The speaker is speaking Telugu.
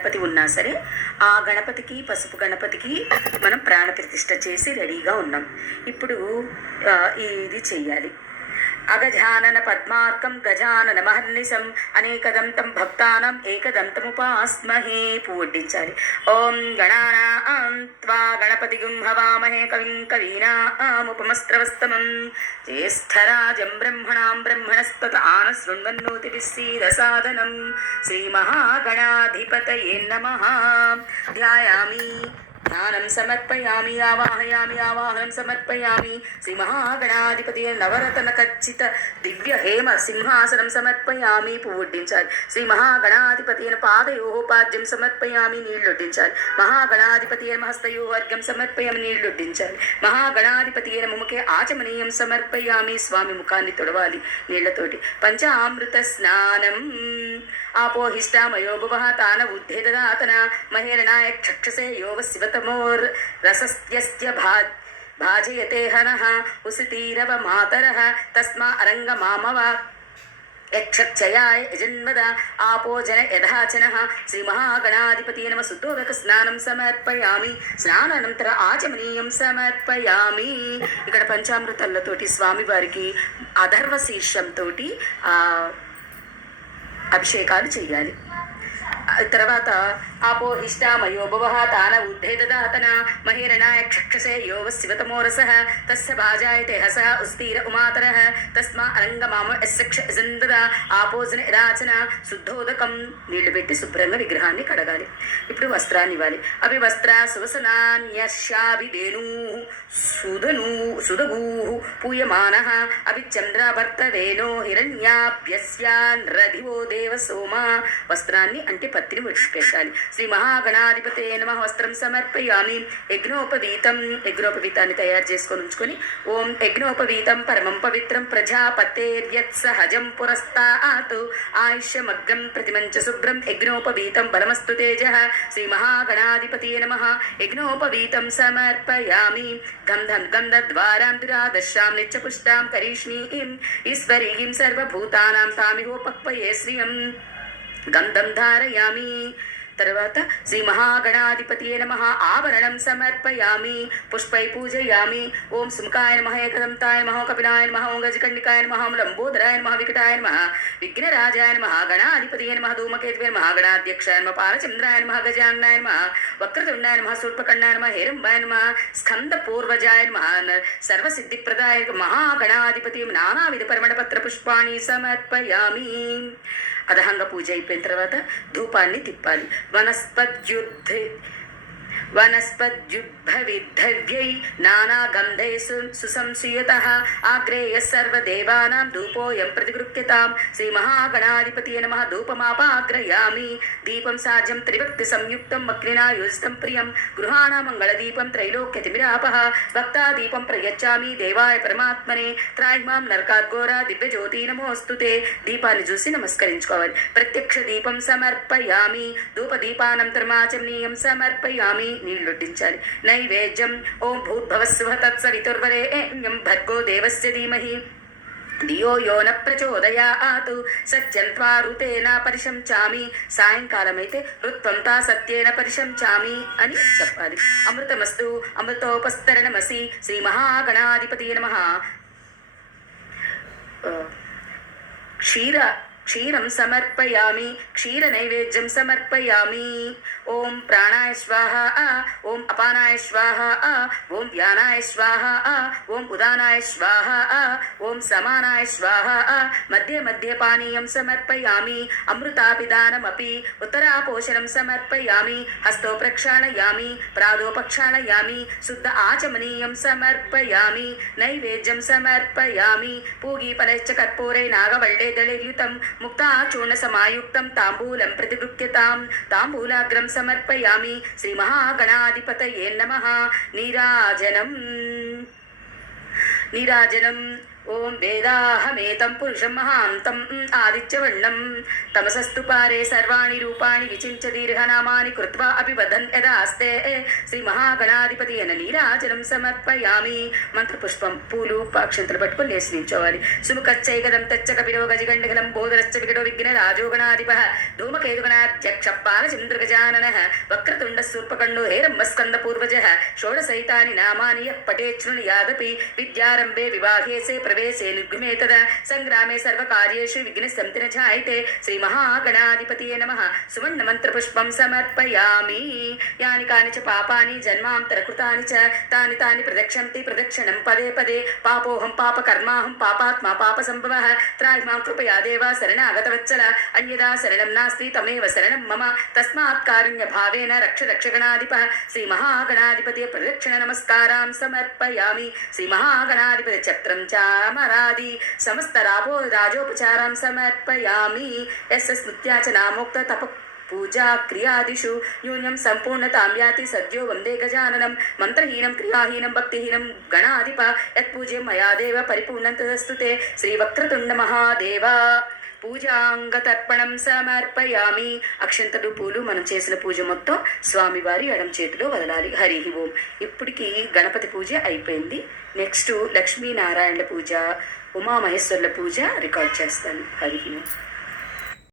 గణపతి ఉన్నా సరే ఆ గణపతికి పసుపు గణపతికి మనం ప్రాణ ప్రతిష్ట చేసి రెడీగా ఉన్నాం. ఇప్పుడు ఆ, ఇది చెయ్యాలి. అగజానన పద్మార్కం గజానన మహర్నిశం అనేకదంతం భక్తానం ఏకదంతముపాస్మహే పువ్వొడ్డించాలి ఓం గణానా త్వా గణపతి హవామహే కవిం కవీనా ఆముపమస్త్రవస్తమం జ్యేష్ఠరాజం బ్రహ్మణాం బ్రహ్మణస్తత ఆన శృణ్వన్నోతిభిస్సీద సాధనం శ్రీమహాగణాధిపతయే నమ ధ్యాయామి ధ్యానం సమర్పయామి ఆవాహయామి ఆవాహనం సమర్పయామి శ్రీ మహాగణాధిపతి నవరతన ఖచ్చిత దివ్య హేమ సింహాసనం సమర్పయామి పువ్వుడ్డించాలి శ్రీ మహాగణాధిపతి అయిన పాదయోహోపాద్యం సమర్పయామి నీళ్ళొడ్డించాలి మహాగణాధిపతి హస్తయో వర్గం సమర్పయామి నీళ్ళొడ్డించాలి మహాగణాధిపతి అయిన ముఖే ఆచమనీయం సమర్పయామి స్వామి ముఖాన్ని తొడవాలి నీళ్ళతోటి పంచామృత స్నానం ఆపోహిష్టామయో భువః తాన ఉద్ధే దదాతన మహేరణాయ చక్షసే యోవ శివతమోర్ రసస్త్యస్య భా భాజయతే హనః ఉసితీరవ మాతరः తస్మా అరంగ మామవ యక్షక్షయాయ యజన్మద ఆపోజన యథాచన శ్రీ మహాగణాధిపతి నమ శుద్ధోదక స్నానం సమర్పయామి. స్నానానంతర ఆచమనీయం సమర్పయామి. ఇక్కడ పంచామృతాలతోటి స్వామివారికి అధర్వ శీర్షంతో അഭിഷേകാൽ ചെയ്യാൽ తర్వాత ఆపో ఇష్టామయో భువః తాన ఉద్ధే దదాతన మహేరణాయ క్షక్షసే యోవ శివతమోరస తస్య భాజాయతే హసః ఉస్తీర ఉమాతరః తస్మా అరంగమామ యస్య ఆపోజన రాచన శుద్ధోదకం నీళ్ళు పెట్టి శుభ్రంగా విగ్రహాన్ని కడగాలి. ఇప్పుడు వస్త్రాన్ని ఇవ్వాలి. అవి వస్త్ర సువసనాన్యశాభిధేనూ సుధనూ సుదగూ పూయమాన అవి చంద్రభర్తవేనో హిరణ్యాభ్యస్యాన్ రధివో దేవ సోమ వస్త్రాన్ని అంటే పత్తిని విడిచిపెట్టాలి. శ్రీ మహాగణాధిపతే నమ. వస్త్రం సమర్పయామి. యజ్ఞోపవీతం. యజ్ఞోపవీతాన్ని తయారు చేసుకొని ఉంచుకొని ఓం యజ్ఞోపవీతం పరమం పవిత్రం ప్రజాపతేర్యత్ సహజం పురస్తాత్. ఆయుష్యమగ్రం ప్రతిమంచ శుభ్రం యజ్ఞోపవీతం బలమస్తు తేజ. శ్రీ మహాగణాధిపతే నమ. యజ్ఞోపవీతం సమర్పయామి. గంధం గంధద్వారాం దురాదశాం నిత్యపుష్టాం కరీష్ణీం. ఈశ్వరీం సర్వభూతానాం తామిహోపక్వయే శ్రియం గంధం ధారయామి. తర్వాత శ్రీ మహాగణాధిపతి నమ ఆభరణం సమర్పయామి. పుష్పై పూజయామి. ఓం సుముఖాయ నమ ఏకదంతాయ నమ కపిలాయ నమ ఓం గజకండికాయ నమ ఓం లంబోదరాయ నమ వికటాయ నమ విఘ్నరాజాయ నమ గణాధిపతి నమ ధూమకేతువే నమ గణాధ్యక్షాయ నమ పాలచంద్రాయ నమ గజాన్నాయ నమ వక్రతుండాయ నమ శూర్పకర్ణాయ నమ హేరంబాయ నమ స్కంద పూర్వజాయ నమ సర్వసిద్ధిప్రదాయ మహాగణాధిపతి నానావిధ పరిమళపత్ర పుష్పాణి సమర్పయామి. అదహంగా పూజ అయిపోయిన తర్వాత ధూపాన్ని తిప్పాలి వనస్పత్యుద్ధి వనస్పద్యుద్భవిద్ధవ్యై నానాగంధై సు సుసంశ్రియత ఆగ్రేయ సర్వదేవానాం ధూపోయం ప్రతిగృహ్యతాం శ్రీ మహాగణాధిపతి నమ ధూపమాపాగ్రయామి దీపం సాజ్యం త్రిభక్తి సంయుక్తం మగ్నినా యోజితం ప్రియం గృహాణ మంగళదీపం త్రైలోక్యతిమిరాపః భక్తాదీపం ప్రయచ్చామి దేవాయ పరమాత్మనే త్రాయిమాం నరకాద్ఘోర దివ్యజ్యోతి నమోస్తుతే దీపాన్ని చూసి నమస్కరించుకోవాలి ప్రత్యక్ష దీపం సమర్పయామి ధూప సమర్పయామి సమర్పయామి నీళ్ళొడ్డించాలి నైవేద్యం ఓం భూద్భవస్వ తత్సవితుర్వరేణ్యం భర్గో దేవస్య ధీమహి. ధియో యో న ప్రచోదయాత్. సత్యం త్వా ఋతేన పరిశంచామి. సాయంకాలం అయితే ఋత్వంతా సత్యేన పరిశంచామి అని చెప్పాలి. అమృతమస్తు అమృతోపస్తరణమసి శ్రీ మహాగణాధిపతి నమ. క్షీర క్షీరం సమర్పయామి క్షీర నైవేద్యం సమర్పయామి ఓం ప్రాణాయ స్వాహ ఓం అపానాయ స్వాహ ఓం వ్యానాయ స్వాహ ఓం ఉదానాయ స్వాహ ఓం సమానాయ స్వాహ మధ్య మధ్య పానీయం సమర్పయామి అమృతాపిదానమపి ఉత్తరాపోషణం సమర్పయామి హస్తో ప్రక్షాళయామి ప్రాదో ప్రక్షాళయామి శుద్ధ ఆచమనీయం సమర్పయామి నైవేద్యం సమర్పయామి పూగీఫలైశ్చ కర్పూరై నాగవల్డే దళిర్యుతం ముక్తాచూర్ణ సమాయుక్తం తాంబూలం ప్రతిగృహ్యతాం. తాంబూలాగ్రం సమర్పయామి. శ్రీ మహాగణాధిపతయే నమ. నీరాజనం. నీరాజనం. ఓం వేదాహమేతం పురుషం మహాంతం ఆదిత్యవర్ణం తమసస్తు పారే సర్వాణి రూపాణి విచించ దీర్ఘనామాని కృత్వా అపి వదన్ యదాస్తే శ్రీ మహాగణాధిపతి అయిన నీరాజనం సమర్పయామి మంత్రపుష్పం పూలు పాక్షంతలు పట్టుకుని లేచి నిల్చోవాలి సుముఖచ్చైకదం తెచ్చ కపిడో గజిగండగలం బోధరశ్చ వికటో విఘ్న రాజోగణాధిప ధూమకేతుగణాధ్యక్ష పాలచంద్రగజానన వక్రతుండ సూర్పకండు హేరంబస్కంద పూర్వజ షోడసైతాని నామాని యః యాదపి విద్యారంభే వివాహేసే ప్రవేశే నిర్గుమే తదా సంగ్రామే సర్వకార్యేషు విఘ్నస్సంతి న ఝాయితే శ్రీ మహాగణాధిపతియే నమ సువర్ణ మంత్రపుష్పం సమర్పయామి యాని కాని చ పాపాని జన్మాంతరకృతాని చ తాని తాని ప్రదక్షంతి ప్రదక్షిణం పదే పదే పాపోహం పాప కర్మాహం పాపాత్మా పాప సంభవ త్రాయి మాం కృపయా దేవ శరణాగతవచ్చల అన్యదా శరణం నాస్తి తమేవ శరణం మమ తస్మాత్ కారుణ్య భావేన రక్ష రక్షగణాధిప శ్రీ మహాగణాధిపతి ప్రదక్షిణ నమస్కారాం సమర్పయామి శ్రీ మహాగణాధిపతి చక్రం రామరాది సమస్త రాపో రాజోపచారం సమర్పయామి ఎస్ స్మృత్యా చ తప పూజా క్రియాదిషు న్యూనం సంపూర్ణతాం యాతి సద్యో వందే గజాననం మంత్రహీనం క్రియాహీనం భక్తిహీనం గణాధిప యత్పూజ్యం మయా మయాదేవ పరిపూర్ణం తదస్తుతే శ్రీవక్రతుండ మహాదేవ పూజాంగతర్పణం సమర్పయామి అక్షంతలు పూలు మనం చేసిన పూజ మొత్తం స్వామివారి ఎడం చేతిలో వదలాలి. హరి ఓం. ఇప్పటికి గణపతి పూజ అయిపోయింది. నెక్స్ట్ లక్ష్మీనారాయణ పూజ ఉమామహేశ్వర్ల పూజ రికార్డ్ చేస్తాను. హరి ఓం.